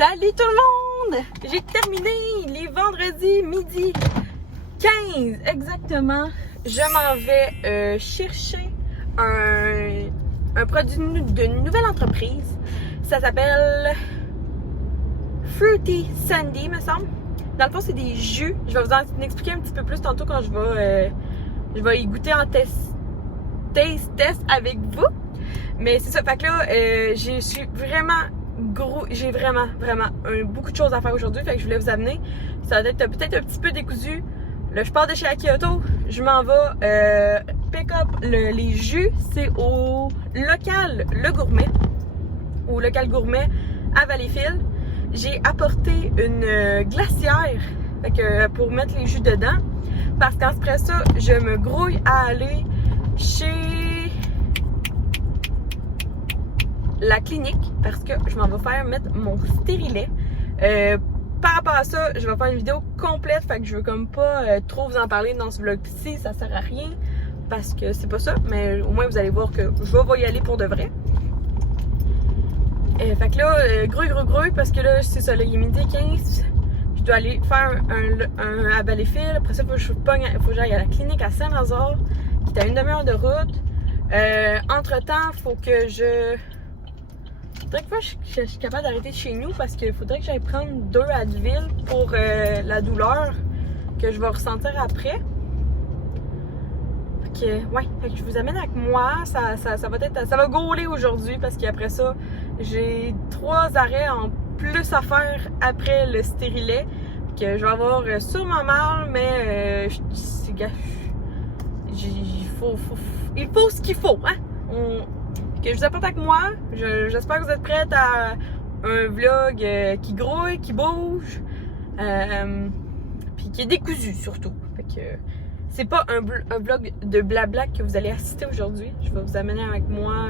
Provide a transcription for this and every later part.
Salut tout le monde! J'ai terminé les vendredis midi 15 exactement. Je m'en vais chercher un produit d'une nouvelle entreprise. Ça s'appelle Fruity Sandy, me semble. Dans le fond, c'est des jus. Je vais vous en expliquer un petit peu plus tantôt quand je vais y goûter en taste avec vous. Mais c'est ça, fait que là, je suis vraiment gros, j'ai vraiment beaucoup de choses à faire aujourd'hui, fait que je voulais vous amener. Ça va être peut-être un petit peu décousu. Là, je pars de chez Akioto, je m'en vais pick up les jus. C'est au local Le Gourmet, au local gourmet à Valleyfield. J'ai apporté une glacière, fait que, pour mettre les jus dedans, parce qu'après ça, je me grouille à aller chez la clinique parce que je m'en vais faire mettre mon stérilet. Par rapport à ça, je vais faire une vidéo complète, fait que je veux comme pas trop vous en parler dans ce vlog-ci, ça sert à rien parce que c'est pas ça, mais au moins vous allez voir que je vais y aller pour de vrai. Fait que là, grouille parce que là, c'est ça, là, il est midi 15, je dois aller faire un à Valleyfield, après ça, faut que j'aille à la clinique à Saint-Lazare, qui est à une demi-heure de route. Entre-temps, faut que faudrait que je suis capable d'arrêter de chez nous parce qu'il faudrait que j'aille prendre 2 Advil pour la douleur que je vais ressentir après. Fait que je vous amène avec moi. Ça va gauler aujourd'hui parce qu'après ça, j'ai 3 arrêts en plus à faire après le stérilet. Que je vais avoir sûrement mal, mais il faut ce qu'il faut, hein? Que je vous apporte avec moi. J'espère que vous êtes prêtes à un vlog qui grouille, qui bouge, puis qui est décousu surtout. Fait que c'est pas un vlog de blabla que vous allez assister aujourd'hui. Je vais vous amener avec moi.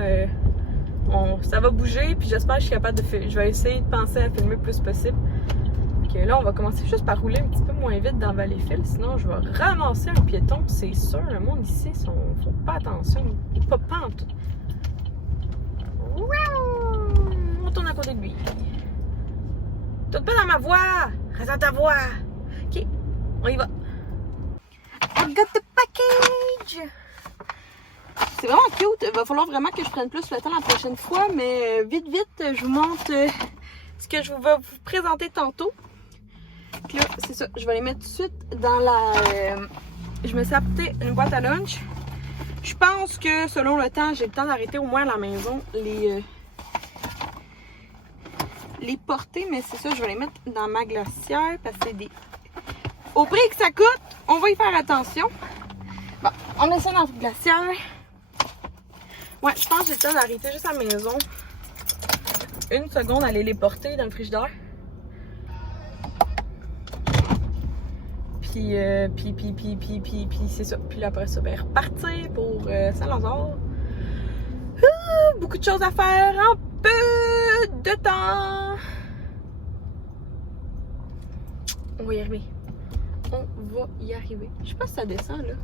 Ça va bouger, puis j'espère que je suis capable de je vais essayer de penser à filmer le plus possible. Fait que là, on va commencer juste par rouler un petit peu moins vite dans Valleyfield, sinon je vais ramasser un piéton, c'est sûr. Le monde ici, faut pas attention, pas en tout. On tourne à côté de lui. Tourne pas dans ma voie! Reste dans ta voie! Ok, on y va. I got the package! C'est vraiment cute. Il va falloir vraiment que je prenne plus le temps la prochaine fois, mais vite, je vous montre ce que je vais vous présenter tantôt. Donc là, c'est ça. Je vais les mettre tout de suite dans la... je me suis apporté une boîte à lunch. Je pense que selon le temps, j'ai le temps d'arrêter au moins à la maison les porter, mais c'est ça, je vais les mettre dans ma glacière parce que c'est des... Au prix que ça coûte, on va y faire attention. Bon, on met ça dans la glacière. Ouais, je pense que j'ai le temps d'arrêter juste à la maison. Une seconde, aller les porter dans le frigidaire. Puis c'est ça. Puis là, après ça, ben, repartir pour Saint-Lazare. Beaucoup de choses à faire en peu de temps. On va y arriver. On va y arriver. Je sais pas si ça descend, là.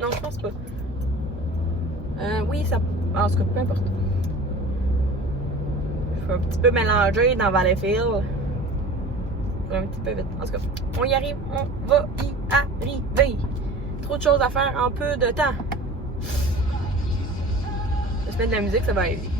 Non, je pense pas. Oui, ça... En tout cas, peu importe. Je vais un petit peu mélanger dans Valleyfield. Un petit peu vite. En tout cas, on y arrive. On va y arriver. Trop de choses à faire en peu de temps. Je vais se mettre de la musique, ça va aller.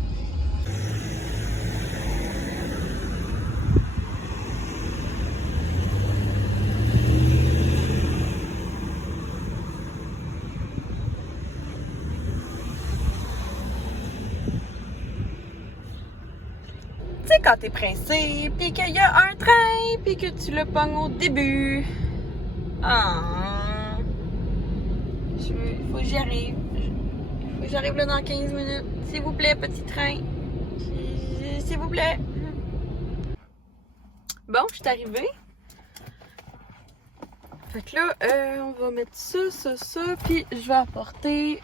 Tu sais, quand t'es pressé, puis qu'il y a un train, puis que tu le pognes au début. Ah. Faut que j'y arrive. Faut que j'arrive là dans 15 minutes. S'il vous plaît, petit train. S'il vous plaît. Bon, je suis arrivée. Fait que là, on va mettre ça, puis je vais apporter...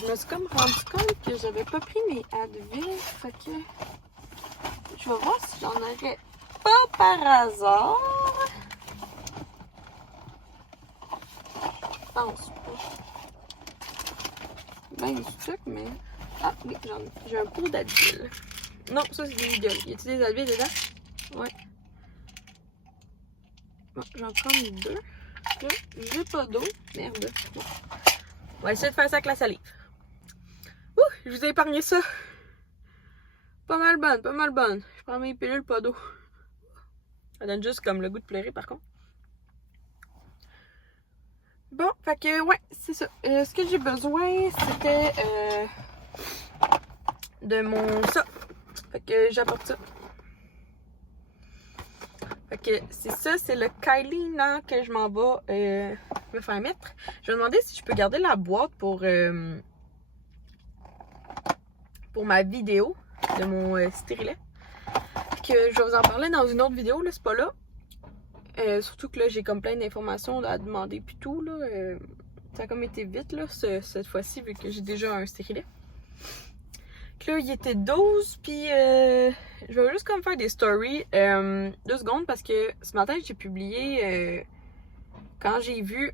Je me suis comme rendu compte que j'avais pas pris mes Advil, fait que je vais voir si j'en aurais pas par hasard. Je pense pas. Ben du truc, mais... Ah oui, j'ai un pot d'Advil. Non, ça c'est des idoles. Y a-t-il des albiers dedans? Ouais. Bon, j'en prends 2. Là, j'ai pas d'eau. Merde. Bon. On va essayer de faire ça avec la salive. Ouh, je vous ai épargné ça. Pas mal bonne, pas mal bonne. Je prends mes pilules, pas d'eau. Ça donne juste comme le goût de pleurer par contre. Bon, fait que ouais, c'est ça. Ce que j'ai besoin, c'était de mon ça. Fait que j'apporte ça. Fait que c'est ça, c'est le Kylie là que je m'en vais me faire mettre. Je vais demander si je peux garder la boîte pour ma vidéo de mon stérilet. Que je vais vous en parler dans une autre vidéo, là, c'est pas là. Surtout que là, j'ai comme plein d'informations à demander puis tout, là. Ça a comme été vite, là, cette fois-ci, vu que j'ai déjà un stérilet. Là, il était 12, puis je vais juste comme faire des stories 2 secondes parce que ce matin, j'ai publié quand j'ai vu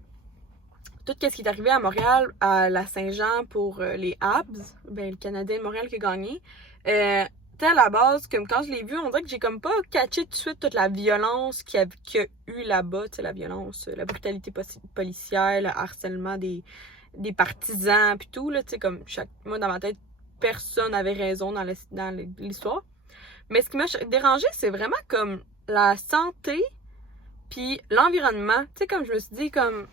tout ce qui est arrivé à Montréal, à la Saint-Jean pour les Habs, ben, le Canadien de Montréal qui a gagné. À la base, comme quand je l'ai vu, on dirait que j'ai comme pas catché tout de suite toute la violence qu'il y a eu là-bas, tu sais, la violence, la brutalité policière, le harcèlement des partisans, puis tout, là, tu sais, comme moi dans ma tête, personne n'avait raison dans l'histoire. Mais ce qui m'a dérangé, c'est vraiment comme la santé puis l'environnement. Tu sais, comme je me suis dit, comme...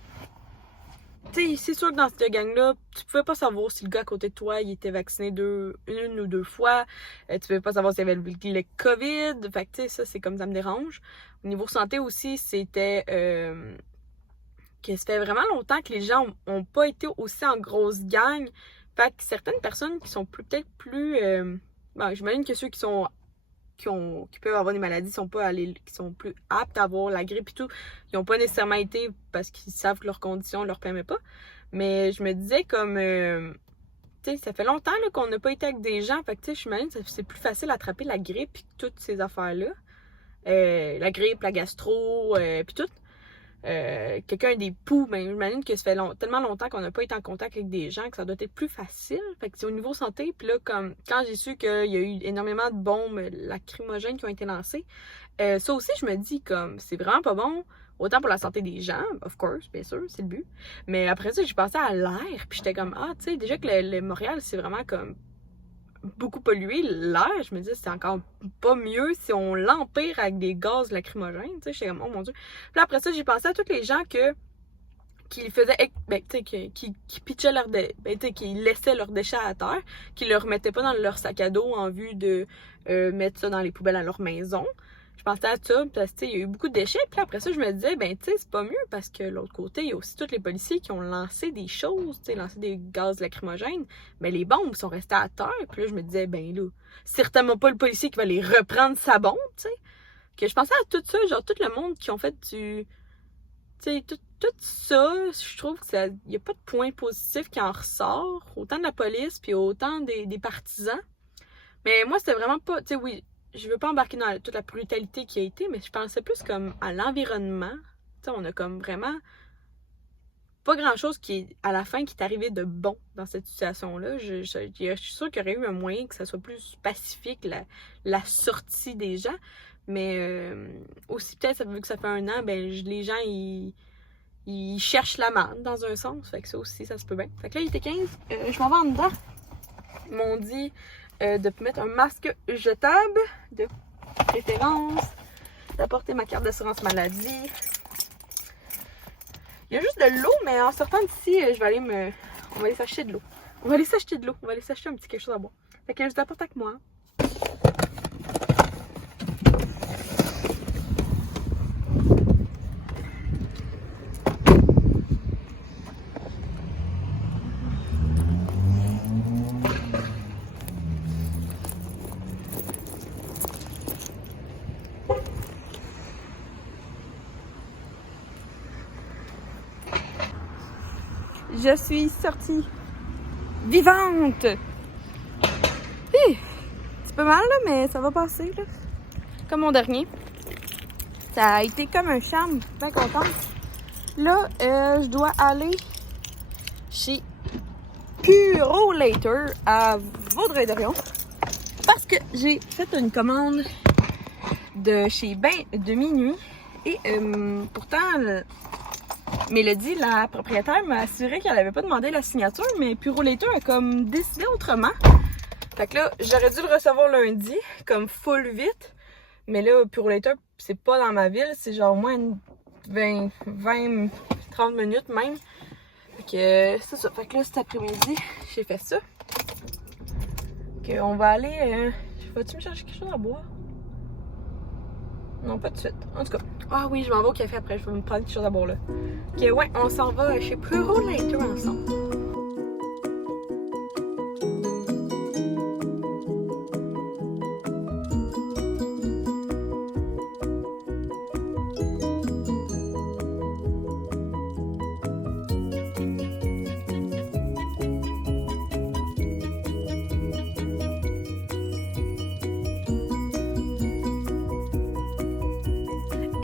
Tu sais, c'est sûr que dans cette gang-là, tu pouvais pas savoir si le gars à côté de toi, il était vacciné une ou 2 fois. Tu pouvais pas savoir s'il y avait le COVID. Fait que, tu sais, ça, c'est comme ça me dérange. Au niveau santé aussi, c'était... que ça fait vraiment longtemps que les gens ont pas été aussi en grosse gang. Fait que certaines personnes qui sont peut-être plus... bon, j'imagine que ceux qui peuvent avoir des maladies qui sont plus aptes à avoir la grippe et tout, ils n'ont pas nécessairement été parce qu'ils savent que leurs conditions ne leur permettent pas. Mais je me disais comme... tu sais, ça fait longtemps là, qu'on n'a pas été avec des gens. Fait que tu sais, j'imagine que c'est plus facile d'attraper la grippe et toutes ces affaires-là. La grippe, la gastro, puis tout. Quelqu'un a des poux, ben j'imagine que ça fait tellement longtemps qu'on n'a pas été en contact avec des gens que ça doit être plus facile. Fait que c'est au niveau santé, puis là, comme quand j'ai su qu'il y a eu énormément de bombes lacrymogènes qui ont été lancées, ça aussi, je me dis comme c'est vraiment pas bon, autant pour la santé des gens, of course, bien sûr, c'est le but. Mais après ça, j'ai pensé à l'air, puis j'étais comme ah, tu sais, déjà que le Montréal, c'est vraiment comme beaucoup pollué, l'air, je me dis c'est encore pas mieux si on l'empire avec des gaz lacrymogènes, tu sais, j'étais comme oh mon dieu. Puis là, après ça, j'ai pensé à tous les gens qui faisaient, ben, tu sais, qui pitchaient qui laissaient leurs déchets à terre, qui le remettaient pas dans leur sac à dos en vue de mettre ça dans les poubelles à leur maison. Je pensais à ça, parce que, tu sais, il y a eu beaucoup de déchets. Puis après ça, je me disais, ben, tu sais, c'est pas mieux parce que l'autre côté, il y a aussi tous les policiers qui ont lancé des choses, tu sais, lancé des gaz lacrymogènes. Mais les bombes sont restées à terre. Puis là, je me disais, ben là, c'est certainement pas le policier qui va les reprendre sa bombe, tu sais. Que je pensais à tout ça, genre tout le monde qui ont fait du... Tu sais, tout ça, je trouve qu'il n'y a pas de point positif qui en ressort. Autant de la police, puis autant des partisans. Mais moi, c'était vraiment pas... Tu sais, oui... Je veux pas embarquer dans toute la brutalité qui a été, mais je pensais plus comme à l'environnement. Tu sais, on a comme vraiment pas grand-chose qui est à la fin qui est arrivé de bon dans cette situation-là. Je suis sûre qu'il y aurait eu un moyen que ça soit plus pacifique, la sortie des gens. Mais aussi peut-être, vu que ça fait 1 an, ben les gens, ils cherchent la manne dans un sens. Fait que ça aussi, ça se peut bien. Fait que là, il était 15. Je m'en vais en dedans. Ils m'ont dit... de mettre un masque jetable de préférence, d'apporter ma carte d'assurance maladie. Il y a juste de l'eau, mais en sortant d'ici, on va aller s'acheter de l'eau. On va aller s'acheter de l'eau. On va aller s'acheter un petit quelque chose à boire. Fait que je t'apporte avec moi. Je suis sortie vivante! C'est pas mal, là, mais ça va passer. Là. Comme mon dernier. Ça a été comme un charme. Bien contente. Là, je dois aller chez Purolator à Vaudreuil-Dorion. parce que j'ai fait une commande de chez Bain de Minuit et pourtant Mélodie, la propriétaire, m'a assuré qu'elle avait pas demandé la signature, mais Purolator a comme décidé autrement. Fait que là, j'aurais dû le recevoir lundi, comme full vite. Mais là, Purolator, c'est pas dans ma ville, c'est genre moins 20-30 minutes même. Fait que c'est ça. Fait que là, cet après-midi, j'ai fait ça. Fait que on va aller. Vas-tu me chercher quelque chose à boire? Non, pas tout de suite. En tout cas. Ah oui, je m'en vais au café après. Je vais me prendre quelque chose à boire là. Ok, ouais, on s'en va chez Purolator ensemble.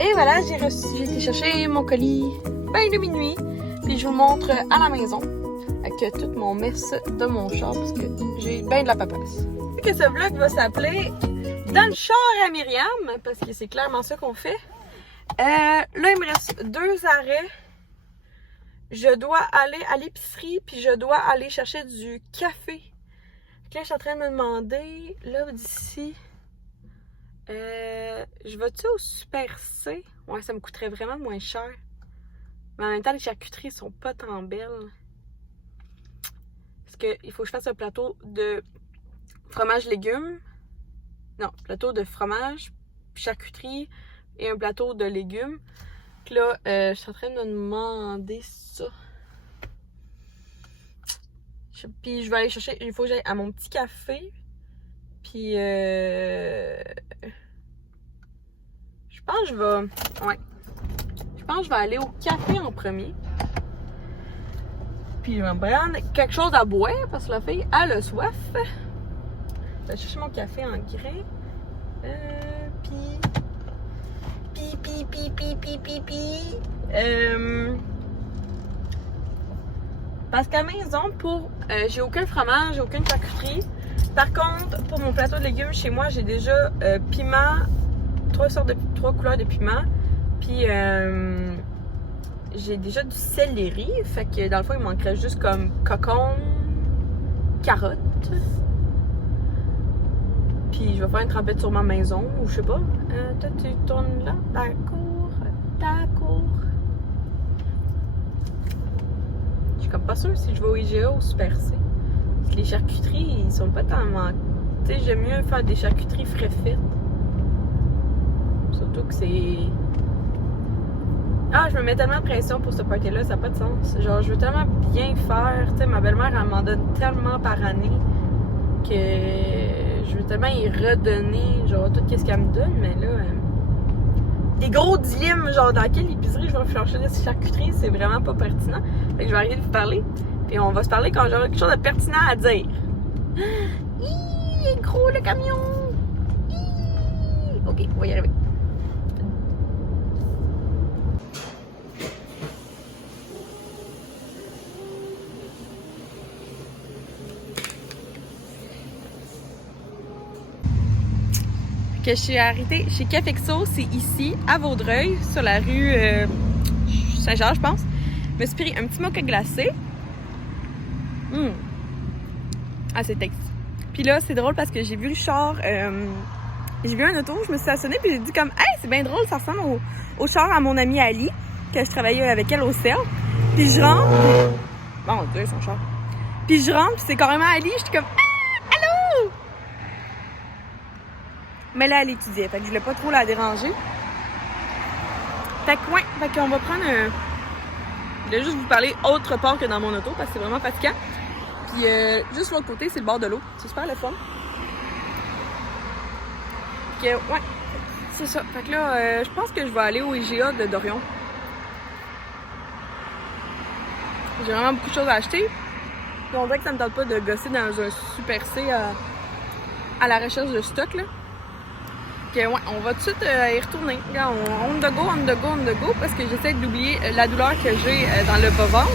Et voilà, j'ai été chercher mon colis Bain de Minuit. Puis je vous montre à la maison avec tout mon mess de mon char parce que j'ai bien de la paperasse. Que ce vlog va s'appeler Dans le char à Myriam parce que c'est clairement ça qu'on fait. Là, il me reste 2 arrêts. Je dois aller à l'épicerie puis je dois aller chercher du café. Là, je suis en train de me demander, là, d'ici... je vais-tu au Super C? Ouais, ça me coûterait vraiment moins cher. Mais en même temps, les charcuteries sont pas tant belles. Parce qu'il faut que je fasse un plateau de fromage légumes. Non, plateau de fromage, charcuterie et un plateau de légumes. Puis là, je suis en train de me demander ça. Puis je vais aller chercher, il faut que j'aille à mon petit café. Puis je pense que je vais... Ouais. Je pense que je vais aller au café en premier. Puis je vais me prendre quelque chose à boire parce que la fille, elle a soif. Je vais chercher mon café en grain. Parce qu'à la maison, j'ai aucun fromage, j'ai aucune charcuterie. Par contre, pour mon plateau de légumes, chez moi, j'ai déjà piment, 3 couleurs de piment. Puis j'ai déjà du céleri. Fait que dans le fond, il manquerait juste comme cocon, carotte. Puis je vais faire une trempette sur ma maison, ou je sais pas. Toi, tu tournes là? D'accord. D'accord. Je suis comme pas sûre si je vais au IGA ou au Super C. Parce que les charcuteries, ils sont pas tellement... Tu sais, j'aime mieux faire des charcuteries frais faites. Surtout que c'est... Ah, je me mets tellement de pression pour ce party-là, ça n'a pas de sens. Genre, je veux tellement bien faire. Tu sais, ma belle-mère, elle m'en donne tellement par année que je veux tellement y redonner, genre, tout ce qu'elle me donne. Mais là, des gros dilemmes, genre, dans quelle épicerie je vais chercher des charcuteries, c'est vraiment pas pertinent. Fait que je vais arrêter de vous parler. Puis on va se parler quand j'aurai quelque chose de pertinent à dire. Il est gros le camion! Ok, on va y arriver. Que je suis arrêtée chez Cafexo, c'est ici, à Vaudreuil, sur la rue Saint-Georges, je pense. Je me suis pris un petit mocha glacé. Ah, c'est texte. Puis là, c'est drôle parce que j'ai vu le char, j'ai vu un auto, je me suis stationnée, puis j'ai dit comme, hey, c'est bien drôle, ça ressemble au char à mon amie Ali, que je travaillais avec elle au CEL. Puis je rentre, bon Dieu, son char. Puis je rentre, puis c'est carrément Ali, j'étais comme, ah, allô! Mais là, elle étudiait, fait que je voulais pas trop la déranger. Fait que ouais, fait qu'on va prendre un... Je voulais juste vous parler autre part que dans mon auto, parce que c'est vraiment fatigant. Puis juste l'autre côté, c'est le bord de l'eau. C'est super le fun. Fait que ouais, c'est ça. Fait que là, je pense que je vais aller au IGA de Dorion. J'ai vraiment beaucoup de choses à acheter. Puis on dirait que ça me tente pas de gosser dans un Super C à la recherche de stock, là. Que, ouais, on va tout de suite y retourner. Là, on the go, parce que j'essaie d'oublier la douleur que j'ai dans le bas-ventre.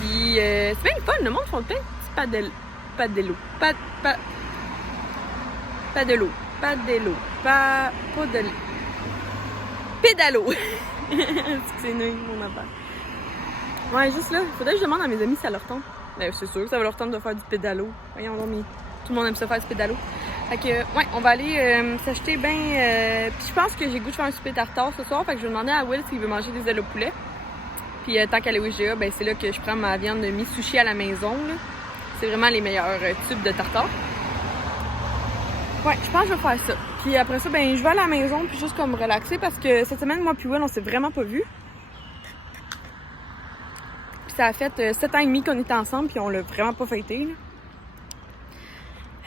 Puis c'est bien le fun, le monde font plein de petits padello. Padelo. Padelo. Padelo. Pédalo. Excusez-nous, mon affaire. Ouais, juste là, faudrait que je demande à mes amis si ça leur tente. C'est sûr que ça va leur tenter de faire du pédalo. Voyons, mais tout le monde aime ça faire du pédalo. Fait que, ouais, on va aller s'acheter puis je pense que j'ai goût de faire un souper tartare ce soir. Fait que je vais demander à Will s'il veut manger des ailes au poulet. Puis tant qu'à aller au IGA, ben c'est là que je prends ma viande de mi-sushi à la maison. C'est vraiment les meilleurs tubes de tartare. Ouais, je pense que je vais faire ça. Puis après ça, ben je vais à la maison puis juste comme relaxer parce que cette semaine, moi puis Will, on s'est vraiment pas vus. Puis ça a fait 7 ans et demi qu'on était ensemble puis on l'a vraiment pas fêté. Là.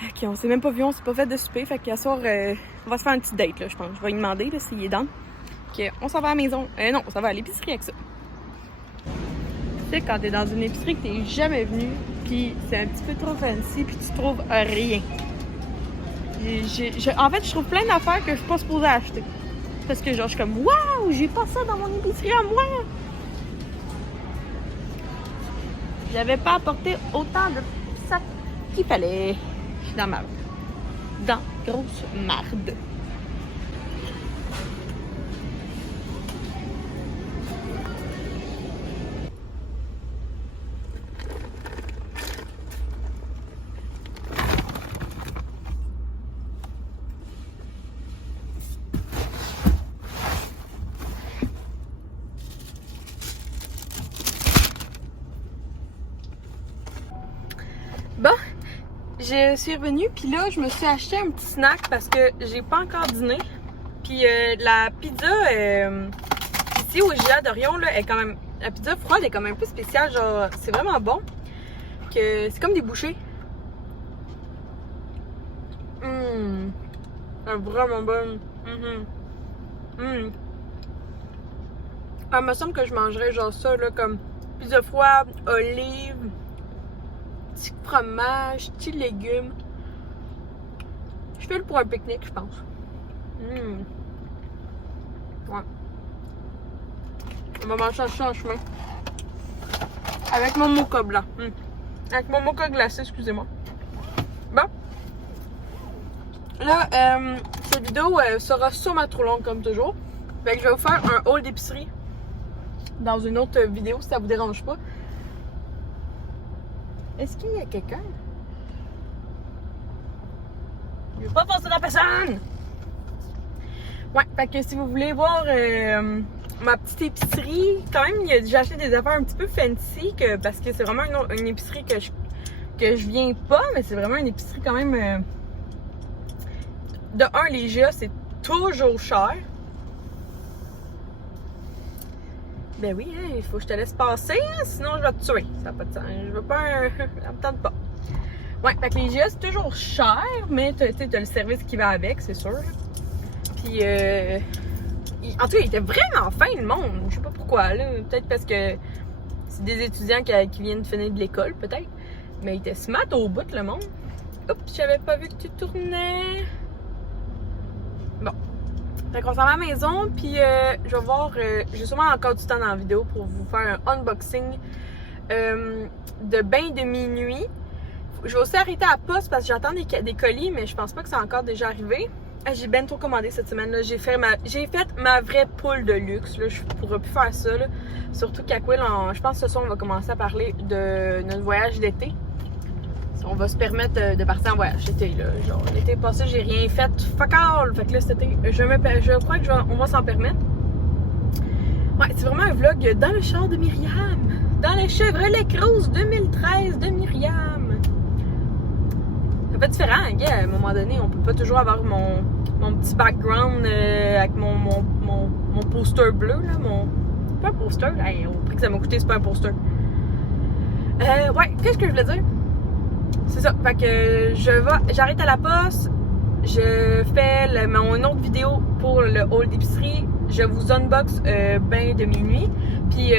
Ok, on s'est même pas vus, on s'est pas fait de souper. Fait qu'à soir, on va se faire un petit date là, je pense. Je vais lui demander là, s'il est dans. Ok, on s'en va à la maison. Non, on s'en va à l'épicerie avec ça. Tu sais, quand t'es dans une épicerie que t'es jamais venu, puis c'est un petit peu trop fancy, puis tu trouves rien. En fait, je trouve plein d'affaires que je suis pas supposée acheter. Parce que genre, je suis comme, waouh, j'ai pas ça dans mon épicerie à moi! J'avais pas apporté autant de sacs qu'il fallait. Je suis dans marde. Dans grosse marde. Bon, je suis revenue, puis là, je me suis acheté un petit snack parce que j'ai pas encore dîné. Puis la pizza, ici au IGA d'Orion, là, est quand même... La pizza froide est quand même un peu spéciale, genre, c'est vraiment bon. Que c'est comme des bouchées. C'est vraiment bon. Ah, il me semble que je mangerais genre ça, là, comme pizza froide, olive, petit fromage, petit légumes. Je fais le pour un pique-nique, je pense. Ouais. On va manger ça en chemin. Avec mon mocha blanc. Avec mon mocha glacé, excusez-moi. Bon. Là, cette vidéo sera sûrement trop longue comme toujours. Fait que je vais vous faire un haul d'épicerie dans une autre vidéo si ça vous dérange pas. Est-ce qu'il y a quelqu'un? Je vais pas passer la personne! Ouais, fait que si vous voulez voir ma petite épicerie, quand même, j'ai acheté des affaires un petit peu fancy parce que c'est vraiment une épicerie que je viens pas, mais c'est vraiment une épicerie quand même. De un, les GA, c'est toujours cher. Ben oui, hein, il faut que je te laisse passer, hein, sinon je vais te tuer. Ça n'a pas de sens. Je veux pas ça me tente pas. Ouais, fait que les GA, c'est toujours cher, mais t'as le service qui va avec, c'est sûr. Puis, en tout cas, il était vraiment fin, le monde. Je sais pas pourquoi, là. Peut-être parce que c'est des étudiants qui viennent de finir de l'école, peut-être. Mais il était smart au bout, le monde. Oups, j'avais pas vu que tu tournais. Bon. Fait qu'on s'en va à la maison, puis je vais voir, j'ai sûrement encore du temps dans la vidéo pour vous faire un unboxing de bain de minuit. Je vais aussi arrêter à la poste parce que j'attends des colis, mais je pense pas que c'est encore déjà arrivé. J'ai bien trop commandé cette semaine-là. J'ai fait ma vraie poule de luxe. Là. Je pourrais plus faire ça. Là. Surtout qu'à Will, je pense que ce soir, on va commencer à parler de notre voyage d'été. On va se permettre de partir en voyage d'été. Genre, l'été passé, j'ai rien fait. Fuck all! Fait que là, cet été, je crois qu'on va s'en permettre. Ouais, c'est vraiment un vlog dans le char de Myriam. Dans le Chevrolet Cruze 2013 de Myriam. C'est pas différent, hein, à un moment donné, on peut pas toujours avoir mon petit background avec mon poster bleu, là, pas un poster, hey, au prix que ça m'a coûté, c'est pas un poster. Ouais, qu'est-ce que je voulais dire? C'est ça, fait que j'arrête à la poste, je fais mon autre vidéo pour le haul d'épicerie, je vous unbox bain de minuit, puis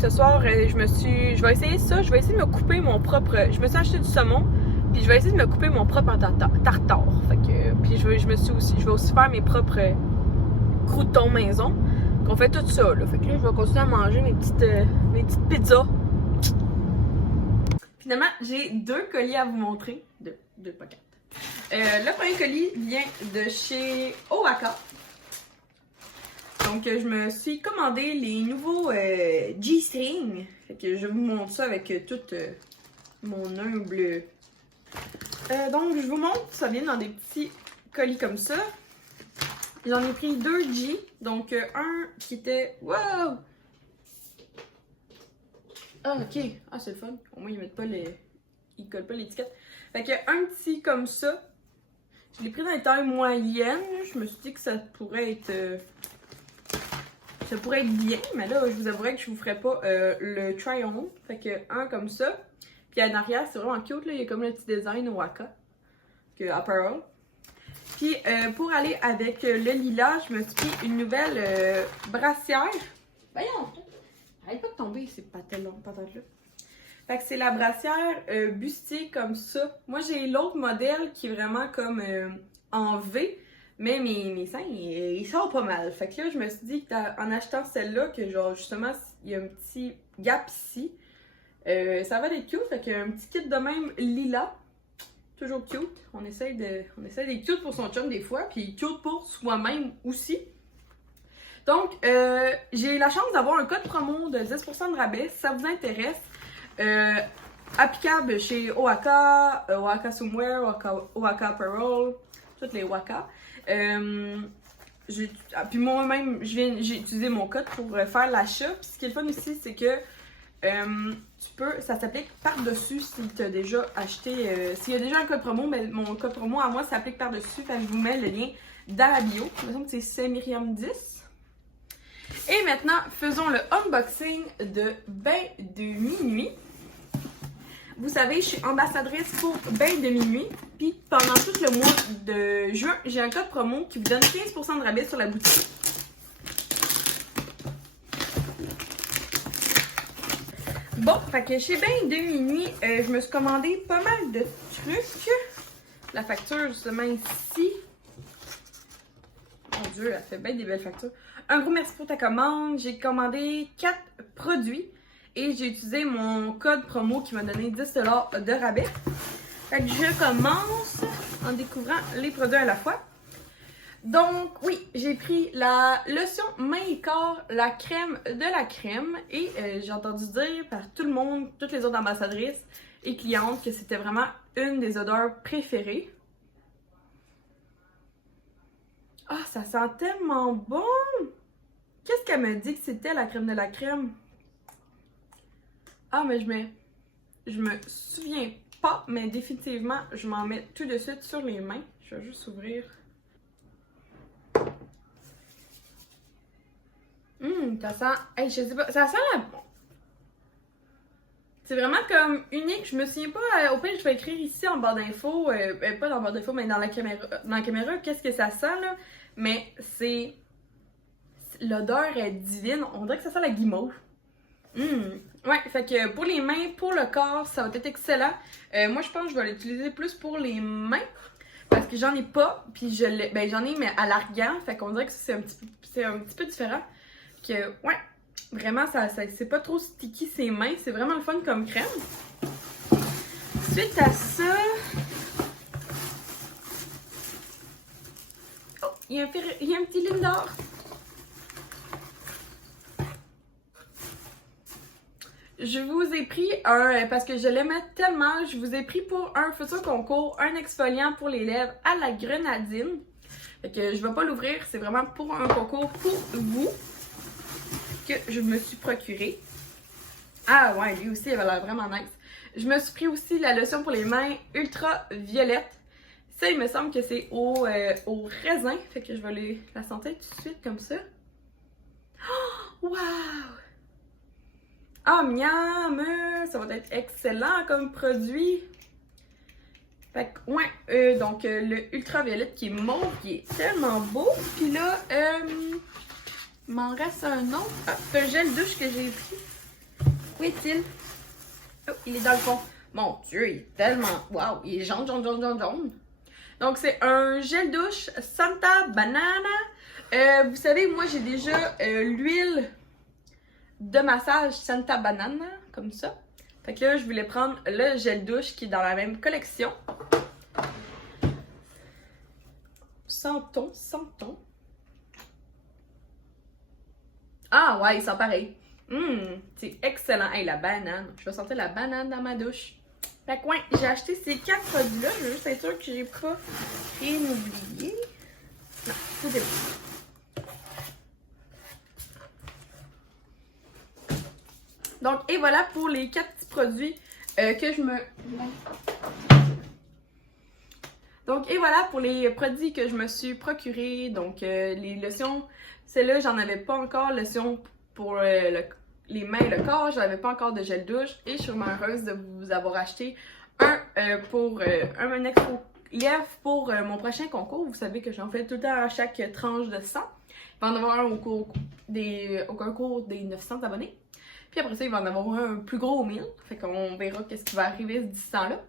ce soir, je vais essayer ça, je vais essayer de me couper mon propre, je me suis acheté du saumon, puis je vais essayer de me couper mon propre tartare. Fait que, puis je vais aussi faire mes propres croûtons maison. On fait tout ça, là. Fait que là, je vais continuer à manger mes petites pizzas. Finalement, j'ai 2 colis à vous montrer. Deux paquets. Le premier colis vient de chez Owaka. Donc, je me suis commandé les nouveaux G-String. Fait que je vous montre ça avec tout mon humble... donc, je vous montre, ça vient dans des petits colis comme ça. J'en ai pris 2 G. Donc, un qui était... Wow! Ah, ok. Ah, c'est le fun. Au moins, ils mettent pas les... Ils collent pas l'étiquette. Fait que un petit comme ça. Je l'ai pris dans les tailles moyennes. Je me suis dit que ça pourrait être... ça pourrait être bien, mais là, je vous avouerai que je vous ferai pas le try-on. Fait que un comme ça. Puis en arrière, c'est vraiment cute, là. Il y a comme le petit design Waka. Que apparel. Puis pour aller avec le lilas, je me suis pris une nouvelle brassière. Voyons! Arrête pas de tomber ces patates-là. Fait que c'est la brassière bustier comme ça. Moi, j'ai l'autre modèle qui est vraiment comme en V. Mais mes seins, ils sortent pas mal. Fait que là, je me suis dit qu'en achetant celle-là, que genre justement, il y a un petit gap ici. Ça va être cute. Fait qu'un petit kit de même lilas. Toujours cute. On essaie d'être cute pour son chum des fois. Puis cute pour soi-même aussi. Donc, j'ai la chance d'avoir un code promo de 10% de rabais. Si ça vous intéresse. Applicable chez Owaka, Owaka Swimwear, Owaka Apparel, toutes les Waka. Puis moi-même, j'ai utilisé mon code pour faire l'achat. Puis ce qui est le fun aussi, c'est que ça s'applique par-dessus si tu as déjà acheté. S'il y a déjà un code promo, mais mon code promo à moi s'applique par-dessus. Fait que je vous mets le lien dans la bio. Il me semble que c'est Myriam10. Et maintenant, faisons le unboxing de Bain de minuit. Vous savez, je suis ambassadrice pour Bain de minuit. Puis pendant tout le mois de juin, j'ai un code promo qui vous donne 15% de rabais sur la boutique. Bon, fait que chez Bain de minuit, je me suis commandé pas mal de trucs. La facture, justement, ici. Mon Dieu, elle fait bien des belles factures. Un gros merci pour ta commande. J'ai commandé 4 produits. Et j'ai utilisé mon code promo qui m'a donné 10$ de rabais. Fait que je commence en découvrant les produits à la fois. Donc oui, j'ai pris la lotion main et corps, la crème de la crème. Et j'ai entendu dire par tout le monde, toutes les autres ambassadrices et clientes que c'était vraiment une des odeurs préférées. Ah, ça sent tellement bon! Qu'est-ce qu'elle me dit que c'était la crème de la crème? Ah, mais je me souviens pas, mais définitivement, je m'en mets tout de suite sur les mains. Je vais juste ouvrir. Ça sent... Hey, je sais pas, ça sent la... C'est vraiment comme unique. Je me souviens pas, au pire, je vais écrire ici en barre d'infos, pas dans la barre d'infos, mais dans la caméra, qu'est-ce que ça sent, là. Mais c'est... L'odeur est divine. On dirait que ça sent la guimauve. Ouais, fait que pour les mains, pour le corps, ça va être excellent. Moi, je pense que je vais l'utiliser plus pour les mains. Parce que j'en ai pas, puis j'en ai, mais à l'argan. Fait qu'on dirait que c'est un petit peu différent. Que, ouais, vraiment, c'est pas trop sticky ses mains. C'est vraiment le fun comme crème. Suite à ça... Oh, il y a un petit ligne d'or. Je vous ai pris parce que je l'aimais tellement, je vous ai pris pour un futur concours, un exfoliant pour les lèvres à la grenadine. Fait que je vais pas l'ouvrir, c'est vraiment pour un concours pour vous que je me suis procuré. Ah ouais, lui aussi, il avait l'air vraiment nice. Je me suis pris aussi la lotion pour les mains ultra violette. Ça, il me semble que c'est au raisin, fait que je vais la sentir tout de suite comme ça. Oh, wow! Ah, miam! Ça va être excellent comme produit. Fait que, ouais, donc le ultraviolette qui est mauve, qui est tellement beau. Puis là, il m'en reste un autre. Ah, c'est un gel douche que j'ai pris. Où est-il? Oh, il est dans le fond. Mon Dieu, il est tellement... Waouh, il est jaune, jaune, jaune, jaune, jaune. Donc, c'est un gel douche Santa Banana. Vous savez, moi, j'ai déjà l'huile de massage Santa Banana, comme ça. Fait que là, je voulais prendre le gel douche qui est dans la même collection. Sentons. Ah ouais, il sent pareil. C'est excellent. Hey, la banane. Je vais sentir la banane dans ma douche. Fait que ouais, j'ai acheté ces 4 produits-là. Je veux juste être sûre que j'ai pas rien oublié. Non, tout est bon. Donc, et voilà pour les 4 petits produits que je me... Donc, et voilà pour les produits que je me suis procurés. Donc, les lotions, celle-là, j'en avais pas encore. Lotion pour les mains et le corps, j'en avais pas encore de gel douche. Et je suis vraiment heureuse de vous avoir acheté un extra lièvre pour mon prochain concours. Vous savez que j'en fais tout le temps à chaque tranche de 100. Il va en avoir un au concours des 900 abonnés. Puis après ça, il va en avoir un plus gros au 1000. Fait qu'on verra qu'est-ce qui va arriver d'ici ce temps-là.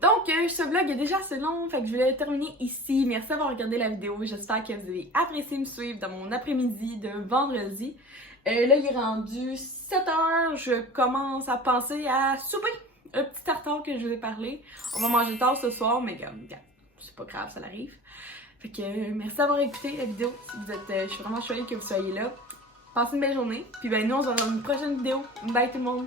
Donc, ce vlog est déjà assez long, fait que je vais le terminer ici. Merci d'avoir regardé la vidéo. J'espère que vous avez apprécié me suivre dans mon après-midi de vendredi. Là, il est rendu 7h. Je commence à penser à souper. Un petit tartare que je vous ai parlé. On va manger tard ce soir, mais c'est pas grave, ça l'arrive. Fait que merci d'avoir écouté la vidéo. Je suis vraiment choyée que vous soyez là. Passez une belle journée. Puis ben nous, on se revoit dans une prochaine vidéo. Bye tout le monde!